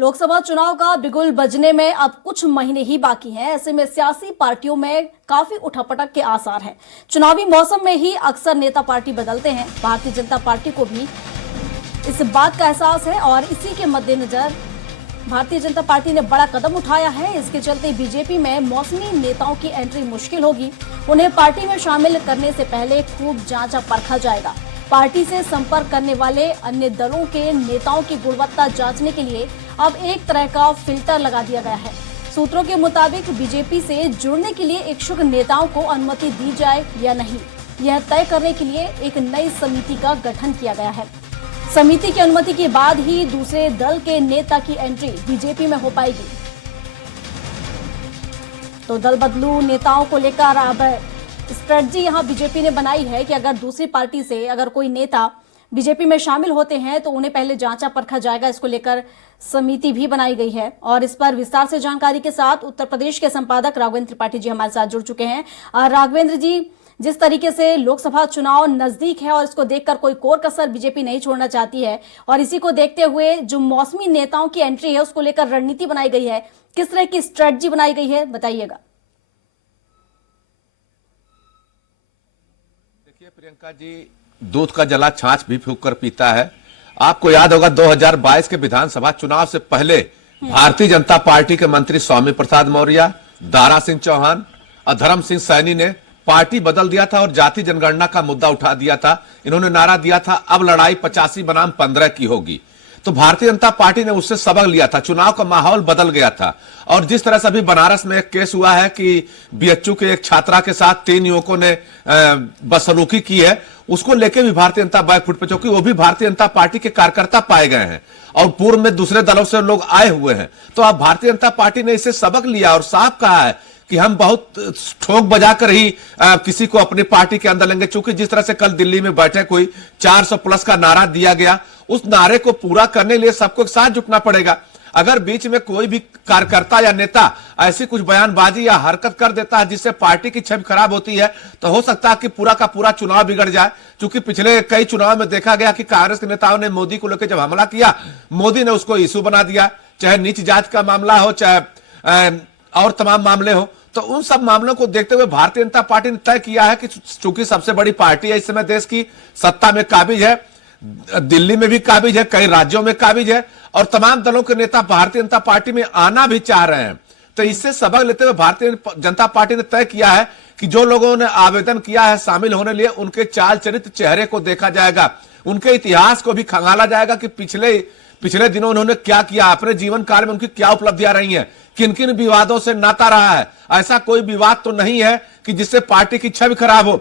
लोकसभा चुनाव का बिगुल बजने में अब कुछ महीने ही बाकी हैं। ऐसे में सियासी पार्टियों में काफी उठापटक के आसार हैं। चुनावी मौसम में ही अक्सर नेता पार्टी बदलते हैं। भारतीय जनता पार्टी को भी इस बात का एहसास है और इसी के मद्देनजर भारतीय जनता पार्टी ने बड़ा कदम उठाया है। इसके चलते बीजेपी में मौसमी नेताओं की एंट्री मुश्किल होगी। उन्हें पार्टी में शामिल करने से पहले खूब जांचा परखा जाएगा। पार्टी से संपर्क करने वाले अन्य दलों के नेताओं की गुणवत्ता जांचने के लिए अब एक तरह का फिल्टर लगा दिया गया है। सूत्रों के मुताबिक बीजेपी से जुड़ने के लिए इच्छुक नेताओं को अनुमति दी जाए या नहीं, यह तय करने के लिए एक नई समिति का गठन किया गया है। समिति की अनुमति के बाद ही दूसरे दल के नेता की एंट्री बीजेपी में हो पाएगी। तो दल बदलू नेताओं को लेकर अब स्ट्रेटजी यहां बीजेपी ने बनाई है कि अगर दूसरी पार्टी से अगर कोई नेता बीजेपी में शामिल होते हैं तो उन्हें पहले जांचा परखा जाएगा। इसको लेकर समिति भी बनाई गई है और इस पर विस्तार से जानकारी के साथ उत्तर प्रदेश के संपादक राघवेंद्र त्रिपाठी जी हमारे साथ जुड़ चुके हैं। राघवेंद्र जी, जिस तरीके से लोकसभा चुनाव नजदीक है और इसको देखकर कोई कोर कसर बीजेपी नहीं छोड़ना चाहती है और इसी को देखते हुए जो मौसमी नेताओं की एंट्री है उसको लेकर रणनीति बनाई गई है, किस तरह की स्ट्रेटजी बनाई गई है, बताइएगा। देखिए प्रियंका जी, दूध का जला छाछ भी फूंक कर पीता है। आपको याद होगा 2022 के विधानसभा चुनाव से पहले भारतीय जनता पार्टी के मंत्री स्वामी प्रसाद मौर्य, दारा सिंह चौहान और धर्म सिंह सैनी ने पार्टी बदल दिया था और जाति जनगणना का मुद्दा उठा दिया था। इन्होंने नारा दिया था अब लड़ाई 85 बनाम 15 की होगी। तो भारतीय जनता पार्टी ने उससे सबक लिया था। चुनाव का माहौल बदल गया था और जिस तरह से अभी बनारस में एक केस हुआ है कि बीएचयू के एक छात्रा के साथ 3 युवकों ने बदसलूकी की है, उसको लेके भी भारतीय जनता बैकफुट पे, क्योंकि वो भी भारतीय जनता पार्टी के कार्यकर्ता पाए गए हैं और पूर्व में दूसरे दलों से लोग आए हुए हैं। तो अब भारतीय जनता पार्टी ने इससे सबक लिया और साफ कहा है कि हम बहुत ठोक बजाकर ही किसी को अपनी पार्टी के अंदर लेंगे। चूंकि जिस तरह से कल दिल्ली में बैठक हुई, 400 प्लस का नारा दिया गया, उस नारे को पूरा करने के लिए सबको एक साथ जुटना पड़ेगा। अगर बीच में कोई भी कार्यकर्ता या नेता ऐसी कुछ बयानबाजी या हरकत कर देता है जिससे पार्टी की छवि खराब होती है तो हो सकता है कि पूरा का पूरा चुनाव बिगड़ जाए। क्योंकि पिछले कई चुनाव में देखा गया कि कांग्रेस के नेताओं ने मोदी को लेकर जब हमला किया, मोदी ने उसको इशू बना दिया, चाहे नीच जात का मामला हो, चाहे और तमाम मामले हो। तो उन सब मामलों को देखते हुए भारतीय जनता पार्टी ने तय किया है कि चूंकि सबसे बड़ी पार्टी है इस समय, देश की सत्ता में काबिज है, दिल्ली में भी काबिज है, कई राज्यों में काबिज है और तमाम दलों के नेता भारतीय जनता पार्टी में आना भी चाह रहे हैं। तो इससे सबक लेते हुए भारतीय जनता पार्टी ने तय किया है कि जो लोगों ने आवेदन किया है शामिल होने लिए, उनके चाल चरित्र, चेहरे को देखा जाएगा, उनके इतिहास को भी खंगाला जाएगा कि पिछले दिनों उन्होंने क्या किया, अपने जीवन काल में उनकी क्या उपलब्धियां रही हैं, किन किन विवादों से नाता रहा है। ऐसा कोई विवाद तो नहीं है कि जिससे पार्टी की छवि खराब हो।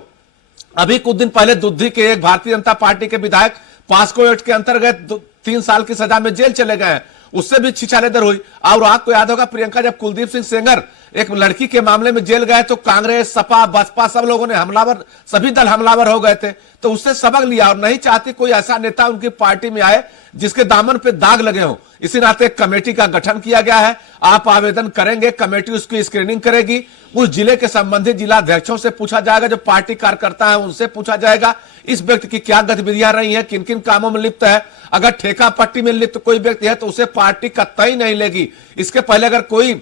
अभी कुछ दिन पहले दुद्धी के एक भारतीय जनता पार्टी के विधायक पास्को एक्ट के अंतर्गत 3 साल की सजा में जेल चले गए हैं, उससे भी छिछालेदर हुई। और आपको याद होगा प्रियंका, जब कुलदीप सिंह सेंगर एक लड़की के मामले में जेल गए तो कांग्रेस, सपा, बसपा सब लोगों ने हमलावर, सभी दल हमलावर हो गए थे। तो उससे सबक लिया और नहीं चाहती कोई ऐसा नेता उनकी पार्टी में आए जिसके दामन पे दाग लगे हों। इसी नाते एक कमेटी का गठन किया गया है। आप आवेदन करेंगे, कमेटी उसकी स्क्रीनिंग करेगी, उस जिले के संबंधित जिला अध्यक्षों से पूछा जाएगा, जो पार्टी कार्यकर्ता है उनसे पूछा जाएगा इस व्यक्ति की क्या गतिविधियां रही हैं, किन किन कामों में लिप्त है। अगर ठेका पट्टी में लिप्त कोई व्यक्ति है तो उसे पार्टी कतई नहीं लेगी। इसके पहले अगर कोई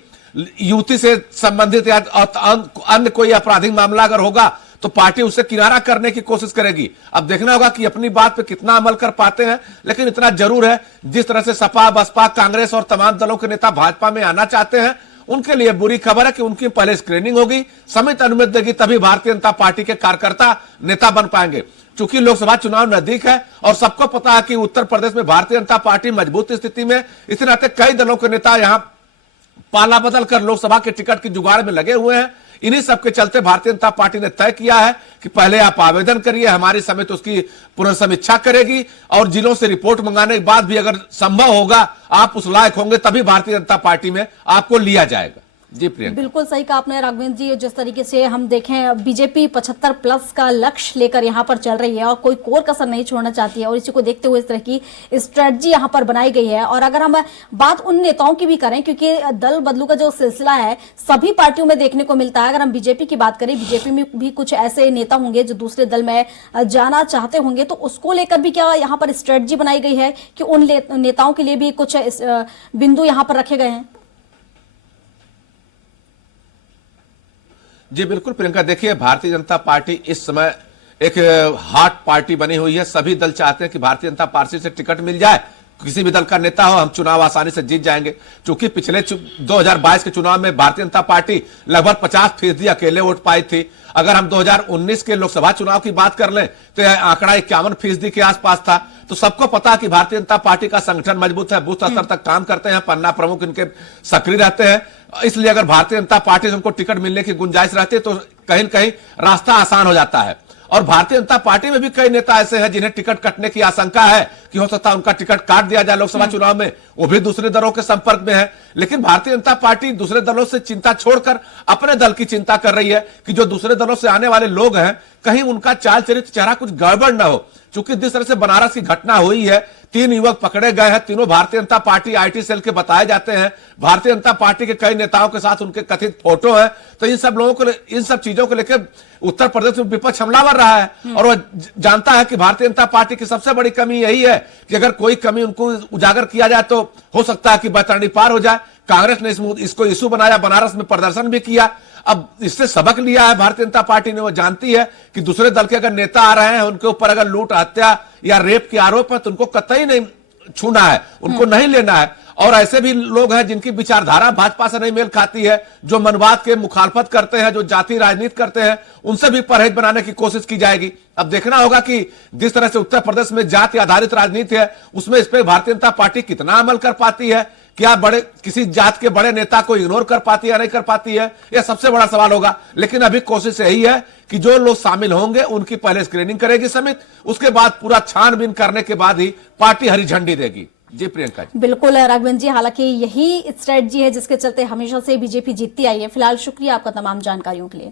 युवती से संबंधित या अन्य कोई आपराधिक मामला अगर होगा तो पार्टी उसे किनारा करने की कोशिश करेगी। अब देखना होगा कि अपनी बात पे कितना अमल कर पाते हैं, लेकिन इतना जरूर है जिस तरह से सपा, बसपा, कांग्रेस और तमाम दलों के नेता भाजपा में आना चाहते हैं, उनके लिए बुरी खबर है कि उनकी पहले स्क्रीनिंग होगी, समिति अनुमति देगी, तभी भारतीय जनता पार्टी के कार्यकर्ता नेता बन पाएंगे। चूंकि लोकसभा चुनाव नजदीक है और सबको पता है कि उत्तर प्रदेश में भारतीय जनता पार्टी मजबूत स्थिति में, इसी नाते कई दलों के नेता यहां पाला बदल कर लोकसभा के टिकट की जुगाड़ में लगे हुए हैं। इन्हीं सब के चलते भारतीय जनता पार्टी ने तय किया है कि पहले आप आवेदन करिए, हमारी समिति उसकी पुनर्समीक्षा करेगी और जिलों से रिपोर्ट मंगाने के बाद भी अगर संभव होगा, आप उस लायक होंगे, तभी भारतीय जनता पार्टी में आपको लिया जाएगा। जी प्रियंका, बिल्कुल सही कहा आपने राघवेंद्र जी। जिस तरीके से हम देखें, बीजेपी 75+ का लक्ष्य लेकर यहाँ पर चल रही है और कोई कोर कसर नहीं छोड़ना चाहती है, और इसी को देखते हुए इस तरह की स्ट्रेटजी यहाँ पर बनाई गई है। और अगर हम बात उन नेताओं की भी करें, क्योंकि दल बदलू का जो सिलसिला है सभी पार्टियों में देखने को मिलता है। अगर हम बीजेपी की बात करें, बीजेपी में भी कुछ ऐसे नेता होंगे जो दूसरे दल में जाना चाहते होंगे, तो उसको लेकर भी क्या यहाँ पर स्ट्रेटजी बनाई गई है कि उन नेताओं के लिए भी कुछ बिंदु यहाँ पर रखे गए हैं? जी बिल्कुल प्रियंका, देखिए भारतीय जनता पार्टी इस समय एक हॉट पार्टी बनी हुई है। सभी दल चाहते हैं कि भारतीय जनता पार्टी से टिकट मिल जाए, किसी भी दल का नेता हो, हम चुनाव आसानी से जीत जाएंगे। क्योंकि पिछले 2022 के चुनाव में भारतीय जनता पार्टी लगभग 50% अकेले वोट पाई थी। अगर हम 2019 के लोकसभा चुनाव की बात कर लें तो यह आंकड़ा 51% के आसपास था। तो सबको पता कि भारतीय जनता पार्टी का संगठन मजबूत है, बूथ स्तर तक काम करते हैं, पन्ना प्रमुख इनके सक्रिय रहते हैं। इसलिए अगर भारतीय जनता पार्टी से उनको टिकट मिलने की गुंजाइश रहती है तो कहीं न कहीं रास्ता आसान हो जाता है। और भारतीय जनता पार्टी में भी कई नेता ऐसे हैं जिन्हें टिकट कटने की आशंका है कि हो सकता है उनका टिकट काट दिया जाए लोकसभा चुनाव में, वो भी दूसरे दलों के संपर्क में है। लेकिन भारतीय जनता पार्टी दूसरे दलों से चिंता छोड़कर अपने दल की चिंता कर रही है कि जो दूसरे दलों से आने वाले लोग हैं कहीं उनका चाल चरित्र चेहरा कुछ गड़बड़ ना हो। क्योंकि जिस तरह से बनारस की घटना हुई है, 3 युवक पकड़े गए हैं, तीनों Bharatiya Janata party IT cell के बताए जाते हैं। भारतीय जनता पार्टी के कई नेताओं के साथ उनके कथित फोटो है। तो इन सब लोगों को, इन सब चीजों को लेकर उत्तर प्रदेश में विपक्ष हमलावर रहा है और वह जानता है कि भारतीय जनता पार्टी की सबसे बड़ी कमी यही है कि अगर कोई कमी उनको उजागर किया जाए तो हो सकता है कि बैतरणी पार हो जाए। कांग्रेस ने इसको इशू बनाया, बनारस में प्रदर्शन भी किया। अब इससे सबक लिया है भारतीय जनता पार्टी ने। वो जानती है कि दूसरे दल के अगर नेता आ रहे हैं, उनके ऊपर अगर लूट, हत्या या रेप के आरोप है तो उनको कतई नहीं छूना है, उनको नहीं लेना है। और ऐसे भी लोग हैं जिनकी विचारधारा भाजपा से नहीं मेल खाती है, जो मनवाद के मुखालफत करते हैं, जो जाति राजनीति करते हैं, उनसे भी परहेज बनाने की कोशिश की जाएगी। अब देखना होगा कि जिस तरह से उत्तर प्रदेश में जाति आधारित राजनीति है, उसमें इस पर भारतीय जनता पार्टी कितना अमल कर पाती है। क्या बड़े किसी जात के बड़े नेता को इग्नोर कर पाती है या नहीं कर पाती है, यह सबसे बड़ा सवाल होगा। लेकिन अभी कोशिश यही है कि जो लोग शामिल होंगे उनकी पहले स्क्रीनिंग करेगी समिति, उसके बाद पूरा छानबीन करने के बाद ही पार्टी हरी झंडी देगी। जी प्रियंका जी। बिल्कुल राघवेंद्र जी, हालांकि यही स्ट्रेटजी है जिसके चलते हमेशा से बीजेपी जीतती आई है। फिलहाल शुक्रिया आपका तमाम जानकारियों के लिए।